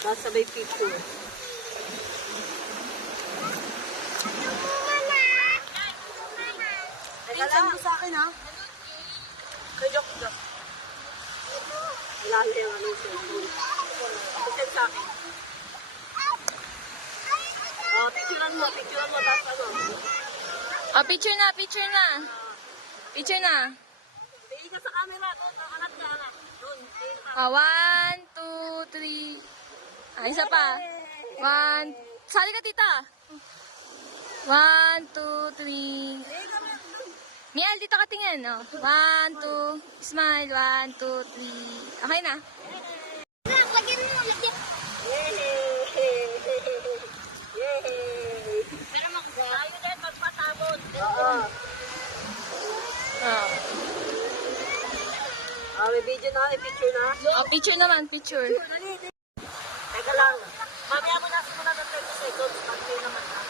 Sabay picture. Pinsan mo sa akin, ha? Kajok-jok. Wala na yung anong cellphone. Pinsan sa akin. Picturean mo, tapos ano? Picture na. Picture na. Tingin ka sa camera, doon, angat ka, anak. Doon, 1, 2, 3. Isa pa. 1. Sali ka, tita. 1, 2, 3. Miel, dito ka tingin. 1, 2. Smile. 1, 2, 3. Okay na. Lagyan mo. Pero makuha. Tayo din, magpasabot. Oo. May video na, may picture na. Picture naman, picture. Teka lang. Mamaya mo nasa muna ng 30 seconds. Pag-play naman na.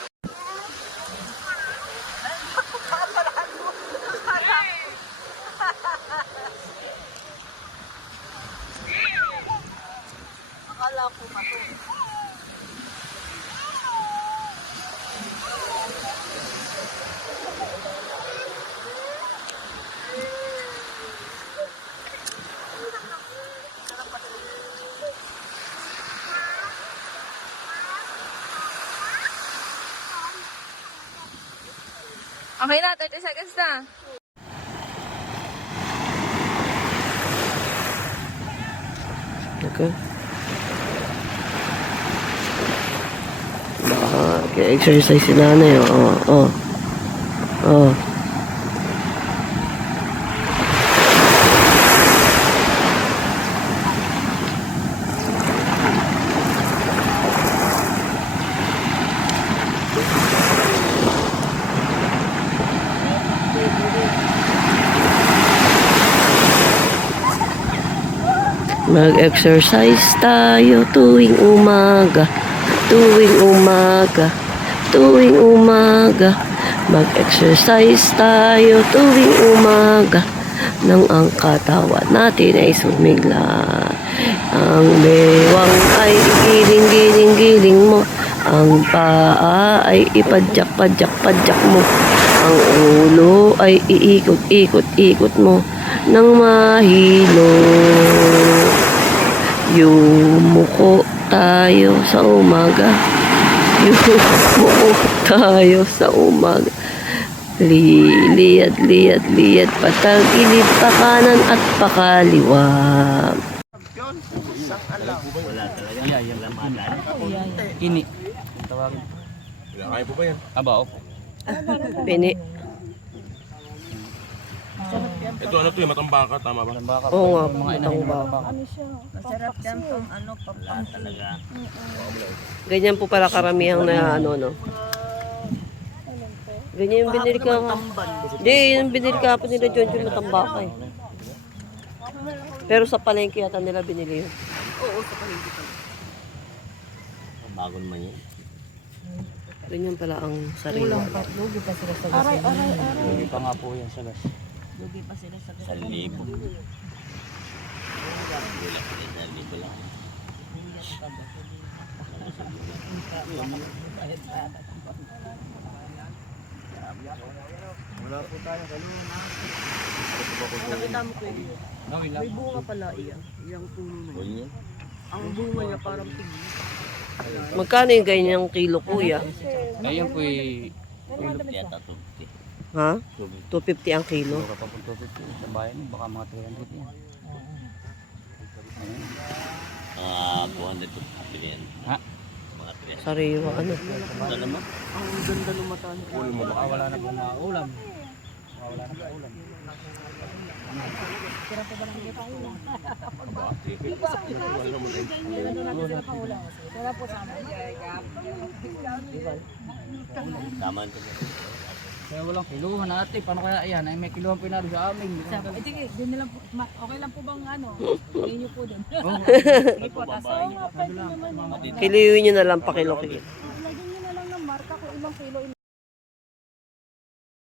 Akala ko mato. Okay na, 30 seconds na. Okay. Exercise si nanay. Mag-exercise tayo tuwing umaga. Mag-exercise tayo tuwing umaga. Nang ang katawan natin ay sumigla. Ang bewang ay giling mo. Ang paa ay ipadyak mo. Ang ulo ay iikot mo nang mahilo. Yumuko tayo sa umaga. Liyad, patagilid, pakanan at pakaliwa. Ini. Tawagin. Kaya po ba yan? Aba, opo. Pini. Ito ano to yung matambaka, tama ba? Matambaka. Oo nga, mga matambaka. Masarap yan pang ano, papang talaga. Ganyan po pala karamihang na no. Ganyan yung binili ka. Hindi, yung binili ka po nila John yung matambaka eh. Pero sa palengke yata nila binili yun. Oo, sa palengke pala. Bago naman yun. Ganyan pala ang sariwa. Lugi pa sila sa gas. Aray. Hindi pa nga po yan sa gas. Lugi pa sila sa gas. 1,000. Wala po tayo kaluna. Nakita mo ko yun. May bunga pala iyan. Iyang puno na yun. Ang bunga niya parang pigli. Magkano yung ganyang kilo, kuya? Ayun po eh. Ha? 250 ang kilo. Kapag 250 sa bayan, baka mga 300 yan. 400 yan. Ha? Sariwa, ano? Ang ganda ng mata niya. Ulo mo baka wala na pong ulam. Wala na pong ulam. Kaya walang kiluhan natin. Paano kaya yan? Ay may kiluhan pinalo sa amin. Okay lang po bang ano? Inyo po din. Kiloyin nyo na lang pa kilo-kilo. Lagyan nyo na lang ng marka kung ilang kilo.